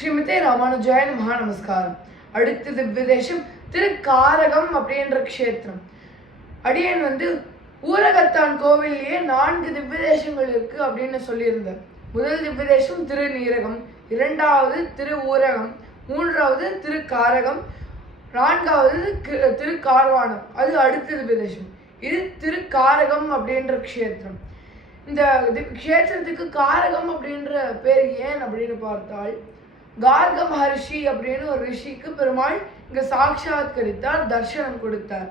ஸ்ரீமதே ராமானுஜாய மகா நமஸ்காரம். அடுத்த திவ்யதேசம் திருக்காரகம் அப்படின்ற க்ஷேத்திரம். அடியன் வந்து ஊரகத்தான் கோவிலேயே நான்கு திவ்யதேசங்கள் இருக்கு அப்படின்னு சொல்லியிருந்தார். முதல் திவ்யதேசம் திருநீரகம் இரண்டாவது திரு ஊரகம் மூன்றாவது திருக்காரகம் நான்காவது திருக்கார்வானம். அது அடுத்த திவ்யதேசம். இது திருக்காரகம் அப்படின்ற க்ஷேத்திரம். இந்த க்ஷேத்திரத்துக்கு காரகம் அப்படின்ற பேர் ஏன் அப்படின்னு பார்த்தால் கார்க மகர்ஷி அப்படின்னு ஒரு ரிஷிக்கு பெருமாள் இங்கே சாட்சாத்கரித்தார் தர்ஷனம் கொடுத்தார்.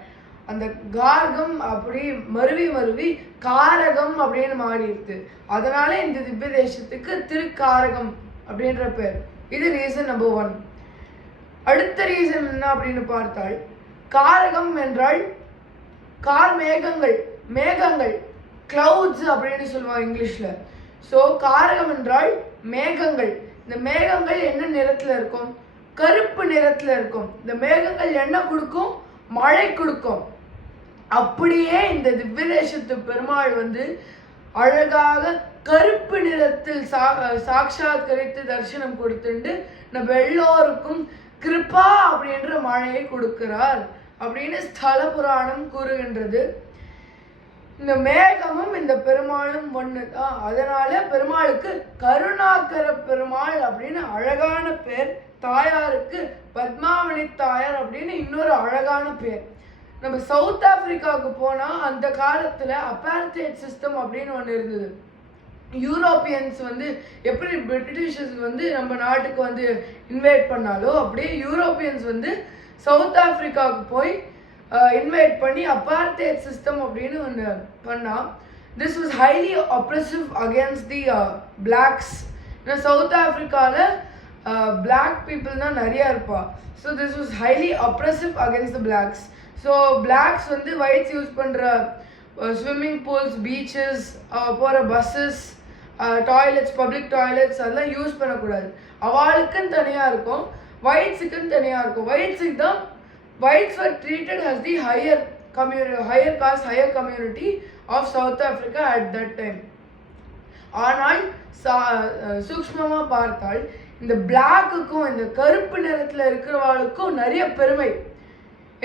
அந்த கார்கம் அப்படி மருவி மருவி காரகம் அப்படின்னு மாறிடுது. அதனால இந்த திவ்ய தேசத்துக்கு திருக்காரகம் அப்படின்ற பேர். இது ரீசன் நம்பர் ஒன் அடுத்த ரீசன் என்ன அப்படின்னு பார்த்தால் காரகம் என்றால் கார் மேகங்கள் மேகங்கள் க்ளவுட்ஸ் அப்படின்னு சொல்லுவாங்க இங்கிலீஷில். ஸோ காரகம் என்றால் மேகங்கள். இந்த மேகங்கள் என்ன நிறத்தில் இருக்கும்? கருப்பு நிறத்தில் இருக்கும். இந்த மேகங்கள் என்ன கொடுக்கும்? மழை கொடுக்கும். அப்படியே இந்த திவ்யதேசத்து பெருமாள் வந்து அழகாக கருப்பு நிறத்தில் சா சாட்சாத்கரித்து தரிசனம் கொடுத்துண்டு நம்ம எல்லோருக்கும் கிருபா அப்படின்ற மழையை கொடுக்கிறார் அப்படின்னு ஸ்தல புராணம் கூறுகின்றது. இந்த மேகமும் இந்த பெருமாளும் ஒன்று தான் அதனால பெருமாளுக்கு கருணாகர பெருமாள் அப்படின்னு அழகான பேர். தாயாருக்கு பத்மாவணி தாயார் அப்படின்னு இன்னொரு அழகான பேர். நம்ம சவுத் ஆப்பிரிக்காவுக்கு போனால் அந்த காலத்தில் அப்பார்த்தேட் சிஸ்டம் அப்படின்னு ஒன்று இருந்தது. யூரோப்பியன்ஸ் வந்து எப்படி பிரிட்டிஷர்ஸ் வந்து நம்ம நாட்டுக்கு வந்து இன்வைட் பண்ணாலோ அப்படியே யூரோப்பியன்ஸ் வந்து சவுத் ஆப்பிரிக்காவுக்கு போய் Uh, இன்வைட் பண்ணி அப்பார்த்தேட் சிஸ்டம் அப்படின்னு ஒன்று பண்ணால் this was highly oppressive against the blacks ஏன்னா சவுத் ஆஃப்ரிக்காவில் பிளாக் பீப்புள் தான் நிறையா இருப்பா. So this was highly oppressive against the blacks so blacks வந்து ஒயிட்ஸ் யூஸ் பண்ணுற ஸ்விம்மிங் பூல்ஸ் பீச்சஸ் போகிற பஸ்ஸஸ் டாய்லெட்ஸ் பப்ளிக் டாய்லெட்ஸ் அதெல்லாம் யூஸ் பண்ணக்கூடாது. அவளுக்குன்னு தனியாக இருக்கும் ஒயிட்ஸுக்குன்னு தனியாக இருக்கும். ஒயிட்ஸுக்கு தான் whites were treated as the higher community higher caste higher community of South Africa at that time. ஆனால் சூக்ஷ்மமாக பார்த்தால் இந்த பிளாக்குக்கும் இந்த கருப்பு நிறத்தில் இருக்கிறவாளுக்கும் நிறைய பெருமை.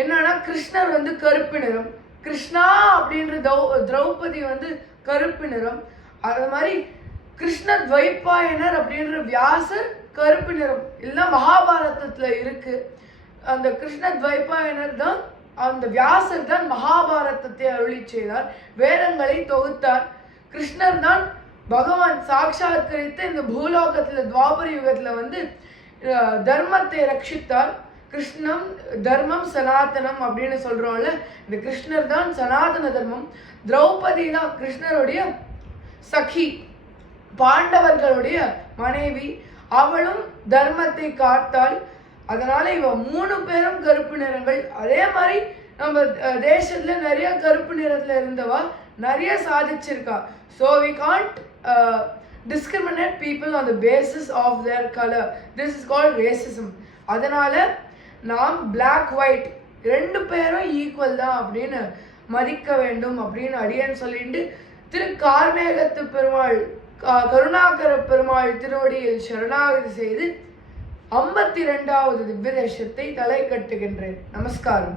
என்னன்னா கிருஷ்ணர் வந்து கருப்பு நிறம் கிருஷ்ணா அப்படின்ற தௌ திரௌபதி வந்து கருப்பு நிறம். அது மாதிரி கிருஷ்ண துவைப்பாயனர் அப்படின்ற வியாசர் கருப்பு நிறம். எல்லாம் மகாபாரதத்தில் இருக்குது அந்த கிருஷ்ண துவைபாயனர் தான் அந்த வியாசர் தான் மகாபாரதத்தை அருளி செய்தார் வேதங்களை தொகுத்தார். கிருஷ்ணர் தான் பகவான் சாட்சாத்கரித்து இந்த பூலோகத்தில் துவாபர யுகத்தில் வந்து தர்மத்தை ரட்சித்தார். கிருஷ்ணம் தர்மம் சனாதனம் அப்படின்னு சொல்கிறோம்ல இந்த கிருஷ்ணர் தான் சனாதன தர்மம். திரௌபதி தான் கிருஷ்ணருடைய சகி பாண்டவர்களுடைய மனைவி. அவளும் தர்மத்தை காத்தாள். அதனால இவ மூணு பேரும் கருப்பு நிறங்கள். அதே மாதிரி நம்ம தேசத்துல நிறைய கருப்பு நிறத்துல இருந்தவா நிறைய சாதிச்சிருக்கா. So we can't discriminate people on the basis of their colour this is called racism அதனால நாம் பிளாக் ஒயிட் ரெண்டு பேரும் ஈக்குவல் தான் அப்படின்னு மதிக்க வேண்டும் அப்படின்னு அடியேன்னு சொல்லிட்டு திரு கார்மேகத்து பெருமாள் கருணாகர பெருமாள் திருவடியில் சரணாகதி செய்து ஐம்பத்தி ரெண்டாவது திவ்யதேசத்தை தலை கட்டுகின்றேன். நமஸ்காரம்.